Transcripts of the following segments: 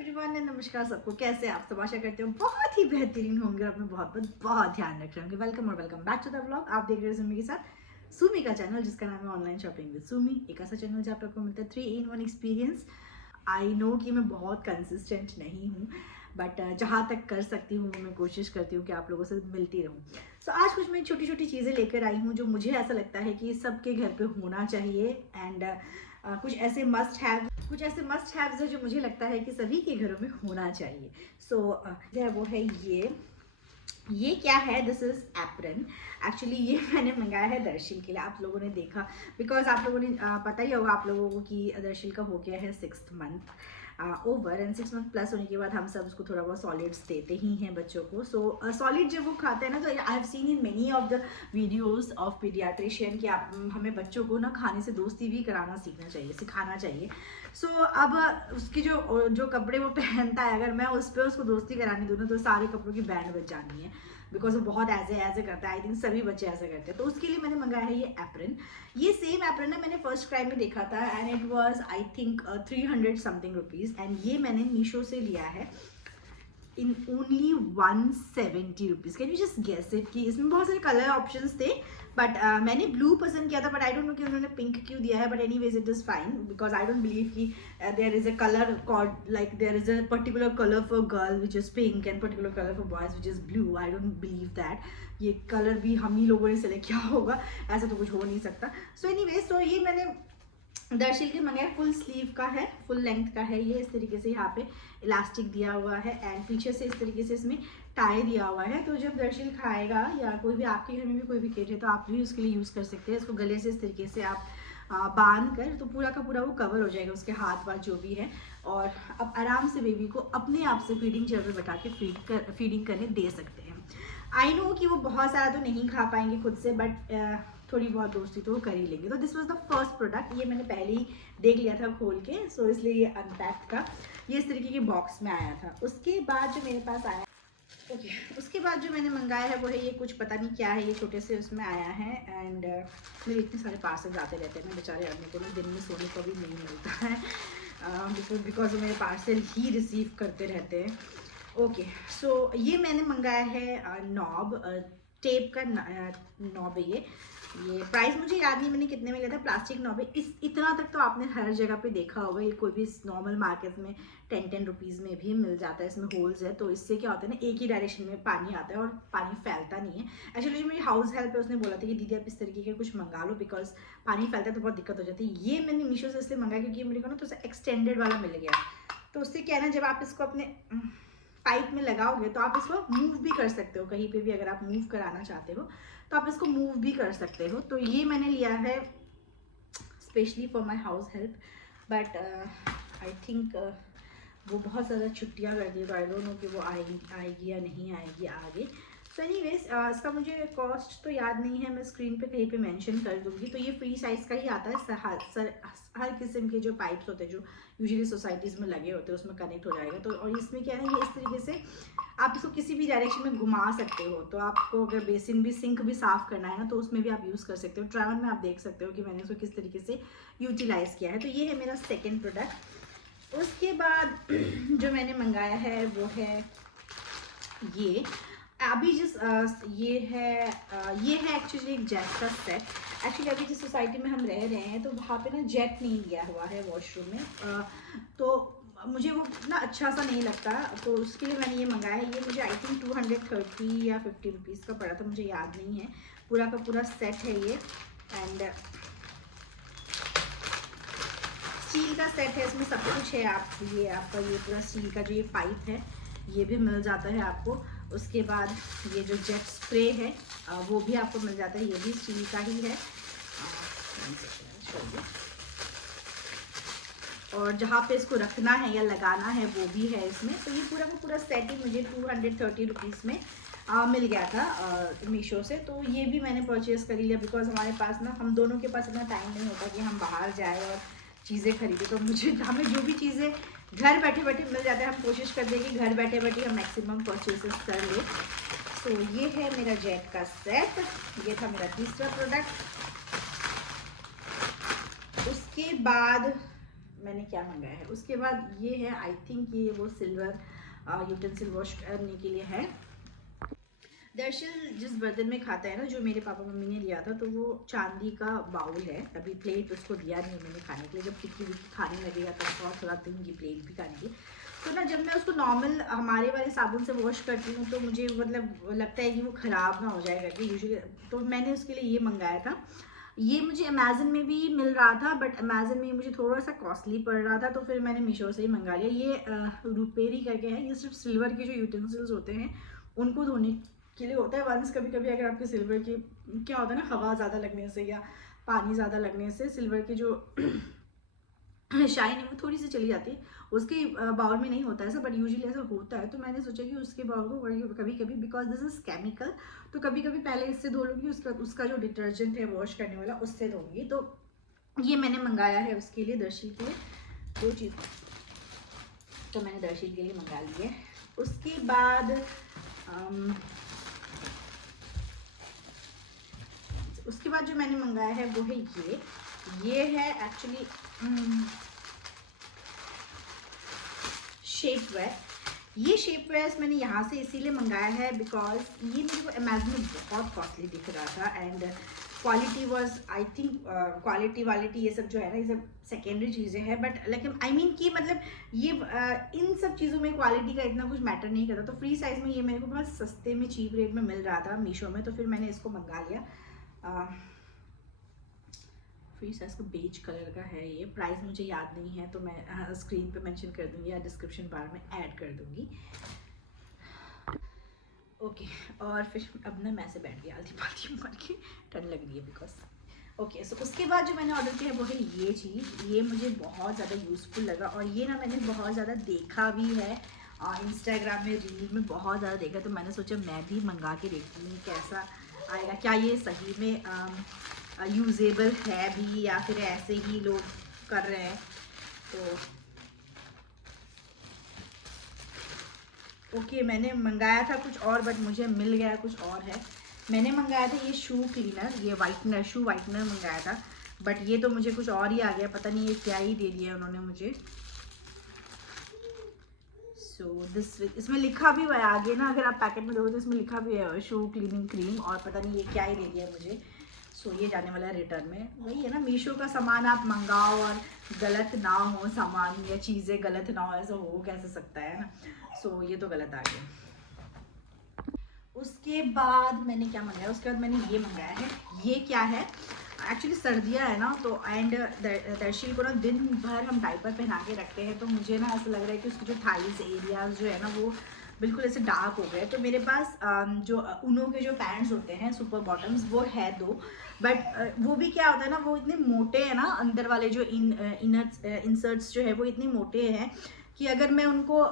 Everyone, नमस्कार सबको। कैसे आप सब? आशा करते हो बहुत ही बेहतरीन होंगे और अपना बहुत ध्यान रख रहे होंगे। वेलकम और welcome back to the vlog. आप देख रहे हैं सुमी के साथ सुमी का चैनल, जिसका नाम है ऑनलाइन शॉपिंग विद सुमी। एक ऐसा चैनल जहाँ पे आपको मिलता है 3-in-1 एक्सपीरियंस। आई नो कि मैं बहुत कंसिस्टेंट नहीं हूँ, बट जहाँ तक कर सकती हूँ मैं कोशिश करती हूँ कि आप लोगों से मिलती रहूँ। सो आज कुछ मैं छोटी छोटी चीज़ें लेकर आई हूँ जो मुझे ऐसा लगता है कि सबके घर पे होना चाहिए। एंड कुछ ऐसे मस्ट हैव्स है जो मुझे लगता है कि सभी के घरों में होना चाहिए। सो वो है ये क्या है? This is apron. एक्चुअली ये मैंने मंगाया है दर्शिल के लिए। आप लोगों ने देखा, बिकॉज आप लोगों ने पता ही होगा आप लोगों को कि दर्शिल का हो गया है 6th month over, and 6 month plus होने के बाद हम सब उसको थोड़ा बहुत सॉलिड्स देते ही हैं बच्चों को। सो सॉलिड जब वो खाते हैं ना, तो I have seen in many of the videos of paediatrician कि आप हमें बच्चों को ना खाने से दोस्ती भी कराना सीखना चाहिए, सिखाना चाहिए। सो अब उसकी जो कपड़े वो पहनता है, अगर मैं उस पर उसको दोस्ती करानी दूँ ना, तो सारे कपड़ों की बैंड बज जानी है, बिकॉज वो बहुत ऐसे करता है। आई थिंक सभी बच्चे ऐसे करते हैं। तो उसके लिए मैंने मंगाया है ये एप्रन। ये सेम एप्रन है, मैंने फर्स्ट क्राई में देखा था and it was I think 300 something rupees, and ये मैंने मीशो से लिया है in only 170 rupees. Can you just guess it कि इसमें बहुत सारे कलर ऑप्शंस थे, बट मैंने ब्लू पसंद किया था, बट आई डोंट नो कि उन्होंने पिंक क्यों दिया है। But anyways it is fine, because I don't believe कि there is a colour cord, like there is a particular colour for girl which is pink and particular colour for boys which is blue. I don't believe that ये colour भी हम ही लोगों ने select किया होगा, ऐसा तो कुछ हो नहीं सकता। सो एनीवेज, तो ये मैंने दर्शिल के मंगाया। फुल स्लीव का है, फुल लेंथ का है ये। इस तरीके से यहाँ पे इलास्टिक दिया हुआ है एंड पीछे से इस तरीके से इसमें टाई दिया हुआ है। तो जब दर्शिल खाएगा या कोई भी आपके घर में भी कोई भी किड है, तो आप भी उसके लिए यूज़ कर सकते हैं। इसको गले से इस तरीके से आप बांध कर, तो पूरा का पूरा वो कवर हो जाएगा, उसके हाथ वाथ जो भी है। और अब आराम से बेबी को अपने आप से फीडिंग चेयर पर बैठा के फीडिंग करने दे सकते हैं। आई नो कि वो बहुत सारा तो नहीं खा पाएंगे खुद से, बट थोड़ी बहुत दोस्ती तो वो कर ही लेंगे। तो this was the first product. ये मैंने पहले ही देख लिया था खोल के, सो इसलिए ये अनपैक्ड था। ये इस तरीके के बॉक्स में आया था। उसके बाद जो मेरे पास आया उसके बाद जो मैंने मंगाया है वो है ये, कुछ पता नहीं क्या है, ये छोटे से उसमें आया है। एंड मेरे इतने सारे पार्सल आते रहते हैं ना बेचारे आदमी को ना, दिन में सोने को भी नहीं मिलता है, बिकॉज मेरे पार्सल ही रिसीव करते रहते हैं। ओके, सो ये मैंने मंगाया है नॉब, टेप का नॉब है ये प्राइस मुझे याद नहीं मैंने कितने में लिया था। प्लास्टिक नॉब है। इतना तक तो आपने हर जगह पे देखा होगा। ये कोई भी नॉर्मल मार्केट में 10 रुपीज़ में भी मिल जाता है। इसमें होल्स है, तो इससे क्या होता है ना, एक ही डायरेक्शन में पानी आता है और पानी फैलता नहीं है। एक्चुअली जो मेरी हाउस हेल्प है उसने बोला था कि दीदी आप इस तरीके के कुछ मंगा लो, बिकॉज पानी फैलता है तो बहुत दिक्कत हो जाती है। ये मैंने मीशो से इसलिए मंगाया क्योंकि मेरे को ना थोड़ा सा एक्सटेंडेड वाला मिल गया। तो उससे क्या है ना, जब आप इसको अपने पाइप में लगाओगे तो आप इसको मूव भी कर सकते हो। कहीं पे भी अगर आप मूव कराना चाहते हो तो आप इसको मूव भी कर सकते हो। तो ये मैंने लिया है specially for my house help, but I think वो बहुत ज़्यादा छुट्टियां कर दी, तो आई डोंट नो कि वो आएगी या नहीं आएगी आगे। सो एनीवेज, इसका मुझे कॉस्ट तो याद नहीं है, मैं स्क्रीन पे कहीं पे मेंशन कर दूंगी। तो ये फ्री साइज़ का ही आता है। हर किस्म के जो पाइप्स होते हैं जो यूजुअली सोसाइटीज़ में लगे होते हैं उसमें कनेक्ट हो जाएगा। तो और इसमें क्या है ना, ये इस तरीके से आप इसको किसी भी डायरेक्शन में घुमा सकते हो। तो आपको अगर बेसिन भी, सिंक भी साफ़ करना है ना, तो उसमें भी आप यूज़ कर सकते हो। ट्रायल में आप देख सकते हो कि मैंने इसको किस तरीके से यूटिलाइज़ किया है। तो ये है मेरा सेकेंड प्रोडक्ट। उसके बाद जो मैंने मंगाया है वो है ये अभी ये है एक्चुअली एक जेट का सेट। एक्चुअली अभी जिस सोसाइटी में हम रह रहे हैं तो वहाँ पे ना जेट नहीं दिया हुआ है वॉशरूम में, तो मुझे वो ना अच्छा सा नहीं लगता। तो उसके लिए मैंने ये मंगाया है। ये मुझे आई थिंक 230 या 50 रुपीज़ का पड़ा था, मुझे याद नहीं है। पूरा का पूरा सेट है ये, एंड स्टील का सेट है, इसमें सब कुछ है। आपका ये पूरा स्टील का जो ये पाइप है ये भी मिल जाता है आपको। उसके बाद ये जो जेट स्प्रे है वो भी आपको मिल जाता है, ये भी स्टील का ही है। और जहाँ पे इसको रखना है या लगाना है वो भी है इसमें। तो ये पूरा का पूरा सेट ही मुझे 230 रुपीज़ में मिल गया था मीशो से। तो ये भी मैंने परचेज़ कर लिया, बिकॉज हमारे पास ना, हम दोनों के पास इतना टाइम नहीं होता कि हम बाहर जाए और चीज़ें खरीदें। तो हमें जो भी चीज़ें घर बैठे बैठे मिल जाता है, हम कोशिश करते हैं कि घर बैठे बैठे हम मैक्सिमम परचेजेस कर लें। तो ये है मेरा जेट का सेट। ये था मेरा तीसरा प्रोडक्ट। उसके बाद मैंने क्या मंगाया है। उसके बाद ये है, आई थिंक ये वो सिल्वर यूटेंसिल वॉश करने के लिए है। दरअसल जिस बर्तन में खाता है ना, जो मेरे पापा मम्मी ने लिया था, तो वो चांदी का बाउल है। अभी प्लेट उसको दिया नहीं मैंने खाने के लिए, जब टिक्की विक्की खाने लगेगा तो और थोड़ा दूँगी प्लेट भी खाने की। तो ना जब मैं उसको नॉर्मल हमारे वाले साबुन से वॉश करती हूँ तो मुझे मतलब लगता है कि वो ख़राब ना हो जाए करके यूजुअली, तो मैंने उसके लिए ये मंगाया था। ये मुझे अमेज़न में भी मिल रहा था, बट अमेज़न में मुझे थोड़ा सा कॉस्टली पड़ रहा था, तो फिर मैंने मीशो से ही मंगा लिया। ये रुपेरी करके है। ये सिर्फ सिल्वर के जो यूटेंसिल्स होते हैं उनको धोने के लिए होता है। वंस कभी कभी अगर आपके सिल्वर की क्या होता है ना, हवा ज़्यादा लगने से या पानी ज़्यादा लगने से सिल्वर की जो शाइन है वो थोड़ी सी चली जाती है। उसके बाउल में नहीं होता है ऐसा, बट यूजुअली ऐसा होता है। तो मैंने सोचा कि उसके बाउल को कभी कभी, बिकॉज दिस इज़ केमिकल, तो कभी कभी पहले इससे धो लूँगी, उसका जो डिटर्जेंट है वॉश करने वाला उससे धोऊंगी। तो ये मैंने मंगाया है उसके लिए, दर्शी के लिए। दो चीज़ तो मैंने दर्शी के लिए मंगा ली है। उसके बाद जो मैंने मंगाया है वो है ये है एक्चुअली शेपवेयर। ये शेपवेयर मैंने यहाँ से इसीलिए मंगाया है बिकॉज ये मेरे को अमेज़न में बहुत कॉस्टली दिख रहा था, and quality was, I think quality ये सब जो है ना, ये सब सेकेंडरी चीज़ें हैं, बट लेकिन आई मीन कि मतलब ये इन सब चीज़ों में क्वालिटी का इतना कुछ मैटर नहीं करता। तो फ्री साइज़ में ये मेरे को बहुत सस्ते में चीप रेट में मिल रहा था मीशो में, तो फिर मैंने इसको मंगा लिया। फ्री साइज का बेज कलर का है। ये प्राइस मुझे याद नहीं है, तो मैं स्क्रीन पे मेंशन कर दूंगी या डिस्क्रिप्शन बार में ऐड कर दूंगी। ओके, और फिर अब ना मैं से बैठ गई आलती पालती मार के, ठंड लग रही है बिकॉज। ओके, सो उसके बाद जो मैंने ऑर्डर किया है वो है ये चीज़। ये मुझे बहुत ज़्यादा यूज़फुल लगा, और ये ना मैंने बहुत ज़्यादा देखा भी है इंस्टाग्राम में, रील में बहुत ज़्यादा देखा, तो मैंने सोचा मैं भी मंगा के देखती हूँ कैसा आएगा, क्या ये सही में यूजेबल है भी या फिर ऐसे ही लोग कर रहे हैं। तो ओके, मैंने मंगाया था कुछ और बट मुझे मिल गया कुछ और है। मैंने मंगाया था ये शू क्लीनर, ये वाइटनर, शू वाइटनर मंगाया था, बट ये तो मुझे कुछ और ही आ गया, पता नहीं ये क्या ही दे दिया उन्होंने मुझे। सो दिस, इसमें लिखा भी हुआ है आगे ना, अगर आप पैकेट में देखो तो इसमें लिखा भी है शू क्लीनिंग क्रीम, और पता नहीं ये क्या ही दे दिया मुझे। सो ये जाने वाला है रिटर्न में। वही है ना, मीशो का सामान आप मंगाओ और गलत ना हो सामान, या चीज़ें गलत ना हो, ऐसा हो कैसे सकता है ना। सो ये तो गलत आ गया। उसके बाद मैंने क्या मंगाया, उसके बाद मैंने ये मंगाया है। ये क्या है, एक्चुअली सर्दियाँ है ना, तो एंड दर्शी को ना दिन भर हम डाइपर पहना के रखते हैं, तो मुझे ना ऐसा लग रहा है कि उसके जो थाइज एरियाज जो है ना वो बिल्कुल ऐसे डार्क हो गए। तो मेरे पास जो उनो के जो पैंट्स होते हैं सुपर बॉटम्स वो है 2, बट वो भी क्या होता है ना, वो इतने मोटे हैं ना, अंदर वाले जो इंसर्ट्स जो है वो इतने मोटे हैं कि अगर मैं उनको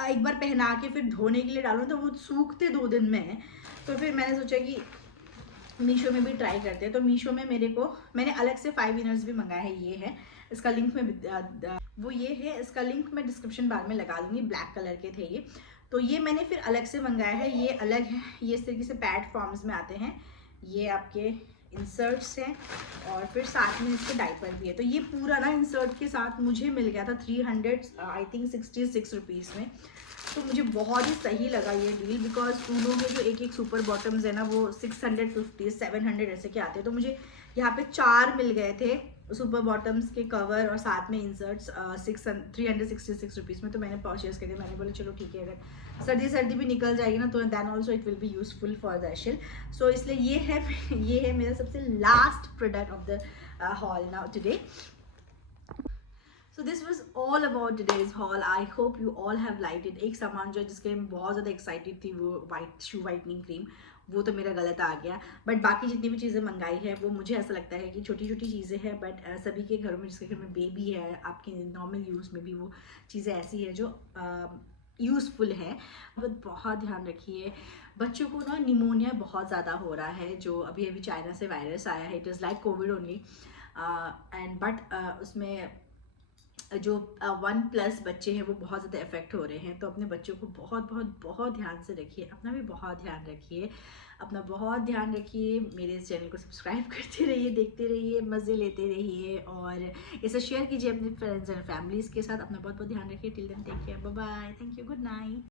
एक बार पहना के फिर धोने के लिए डालूँ तो वो सूखते 2 दिन में है। तो फिर मैंने सोचा कि मीशो में भी ट्राई करते हैं। तो मीशो में मैंने अलग से 5 विनर्स भी मंगाया है। ये है, इसका लिंक में वो ये है, इसका लिंक मैं डिस्क्रिप्शन बार में लगा दूंगी। ब्लैक कलर के थे ये, तो ये मैंने फिर अलग से मंगाया है। ये अलग है, ये इस तरीके से पैड फॉर्म्स में आते हैं। ये आपके इंसर्ट्स हैं और फिर साथ में इसके डाइपर भी है। तो ये पूरा ना इंसर्ट के साथ मुझे मिल गया था 300 आई थिंक 66 रुपीज़ में। तो मुझे बहुत ही सही लगा ये डील, बिकॉज उनो में जो एक सुपर बॉटम्स है ना वो 650 700 ऐसे के आते हैं, तो मुझे यहाँ पे 4 मिल गए थे सुपर बॉटम्स के कवर और साथ में इंसर्ट्स 366 रुपीज़ में। तो मैंने परचेज कर दिया। मैंने बोला चलो ठीक है, अगर सर्दी भी निकल जाएगी ना तो then also it will be useful for Darshil. So इसलिए ये है मेरा सबसे last product of the haul now today. So this was all about today's haul. I hope you all have liked it. एक सामान जो है जिसके लिए मैं बहुत ज़्यादा एक्साइटेड थी, वो शू वाइटनिंग क्रीम, वो तो मेरा गलत आ गया। बट बाकी जितनी भी चीज़ें मंगाई है वो मुझे ऐसा लगता है कि छोटी छोटी चीज़ें हैं, बट सभी के घरों में, जिसके घर में बेबी है, आपके नॉर्मल यूज़ में भी वो चीज़ें ऐसी है जो यूज़फुल है। बहुत ध्यान रखिए। बच्चों को ना निमोनिया बहुत ज़्यादा हो रहा है, जो अभी अभी चाइना से वायरस आया है। It is like Covid only, and but उसमें जो 1+ बच्चे हैं वो बहुत ज़्यादा इफ़ेक्ट हो रहे हैं। तो अपने बच्चों को बहुत बहुत बहुत ध्यान से रखिए, अपना भी बहुत ध्यान रखिए, अपना बहुत ध्यान रखिए। मेरे इस चैनल को सब्सक्राइब करते रहिए, देखते रहिए, मज़े लेते रहिए और इसे शेयर कीजिए अपने फ्रेंड्स एंड फैमिलीज़ के साथ। अपना बहुत बहुत ध्यान रखिए। Till then take care, bye bye, thank you, good night.